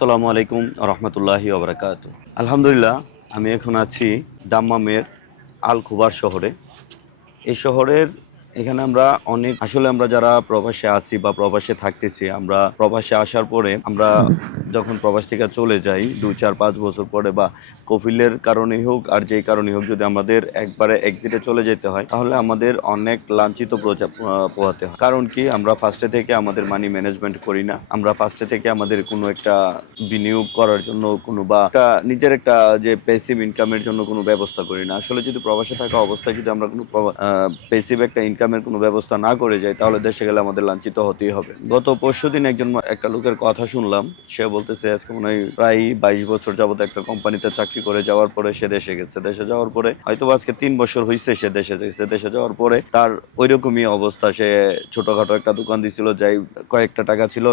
আসসালামু আলাইকুম রহমতুল্লাহি ওবরাকাত। আলহামদুলিল্লাহ, আমি এখন আছি দাম্মামের আল খুবার শহরে। এই শহরের এখানে আমরা আসলে আমরা যারা প্রবাসে আছি বা প্রবাসে থাকতেছি, আমরা প্রবাসে আসার পরে আমরা যখন প্রবাস থেকে চলে যাই 2 4 5 বছর পরে, বা কফিলের কারণেই হোক আর যেই কারণেই হোক, যদি আমাদের একবারে এক্সিটে চলে যেতে হয় তাহলে আমাদের অনেক লাঞ্ছিত পোহাতে হয়। কারণ কি, আমরা ফার্স্টে থেকে আমাদের মানি ম্যানেজমেন্ট করি না। আমরা ফার্স্টে থেকে আমাদের কোনো একটা বিনিয়োগ করার জন্য কোনো বা একটা নিজের একটা যে প্যাসিভ ইনকামের জন্য কোনো ব্যবস্থা করি না। আসলে যদি প্রবাসে থাকা অবস্থায় যদি আমরা কোনো প্যাসিভ একটা ইনকামের কোনো ব্যবস্থা না করে যাই তাহলে দেশে গেলে আমাদের লাঞ্ছিত হতেই হবে। গত পরশুদিন একটা লোকের কথা শুনলাম। সে বলতেছে আজকে মনে হয় প্রায় 22 বছর যাবত একটা কোম্পানিতে চাকরি করে যাওয়ার পরে সে দেশে গেছে। দেশে যাওয়ার পরে হয়তো আজকে 3 বছর হয়েছে সে দেশে গেছে। দেশে যাওয়ার পরে তার ওইরকমই অবস্থা। সে ছোটখাটো একটা দোকান দিছিল, যাই কয়েকটা টাকা ছিল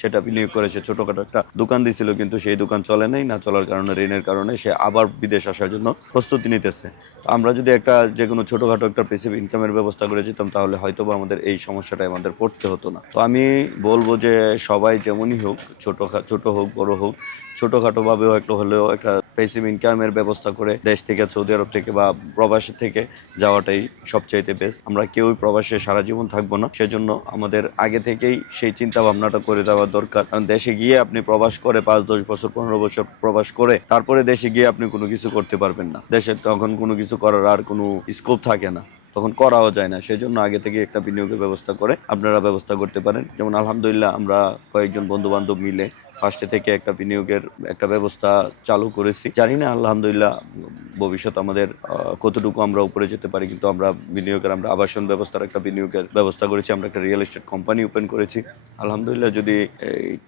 সেটা বিনিয়োগ করে সে ছোটখাটো একটা দোকান দিছিল, কিন্তু সেই দোকান চলে নাই। না চলার কারণে, ঋণের কারণে সে আবার বিদেশ আসার জন্য প্রস্তুতি নিতেছে। তো আমরা যদি একটা যে কোনো ছোটখাটো একটা প্যাসিভ ইনকামের ব্যবস্থা করে যেতাম তাহলে হয়তো বা আমাদের এই সমস্যাটাই আমাদের পড়তে হতো না। তো আমি বলবো যে সবাই যেমনই হোক, ছোট হোক বড় হোক, ছোটখাটো ভাবেও একটা হলেও একটা প্যাসিভ ইনকামের ব্যবস্থা করে দেশ থেকে, সৌদি আরব থেকে বা প্রবাসী থেকে যাওয়াটাই সবচাইতে বেস্ট। আমরা কেউই প্রবাসে সারা জীবন থাকবো না, সেজন্য আমাদের আগে থেকেই সেই চিন্তা ভাবনাটা করে দেওয়া দরকার। কারণ দেশে গিয়ে আপনি প্রবাস করে 5 10 বছর 15 বছর প্রবাস করে তারপরে দেশে গিয়ে আপনি কোনো কিছু করতে পারবেন না। দেশে তখন কোনো কিছু করার আর কোনো স্কোপ থাকে না, তখন করাও যায় না। সেই জন্য আগে থেকে একটা বিনিয়োগের ব্যবস্থা করে আপনারা ব্যবস্থা করতে পারেন। যেমন আলহামদুলিল্লাহ, আমরা কয়েকজন বন্ধু বান্ধব মিলে ফার্স্টে থেকে একটা বিনিয়োগের একটা ব্যবস্থা চালু করেছি। জানি না আলহামদুলিল্লাহ ভবিষ্যৎ আমাদের কতটুকু আমরা উপরে যেতে পারি, কিন্তু আমরা আবাসন ব্যবস্থার একটা বিনিয়োগের ব্যবস্থা করেছি। আমরা একটা রিয়েল এস্টেট কোম্পানি ওপেন করেছি। আলহামদুলিল্লাহ, যদি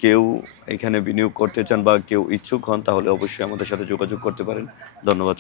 কেউ এখানে বিনিয়োগ করতে চান বা কেউ ইচ্ছুক হন তাহলে অবশ্যই আমাদের সাথে যোগাযোগ করতে পারেন। ধন্যবাদ।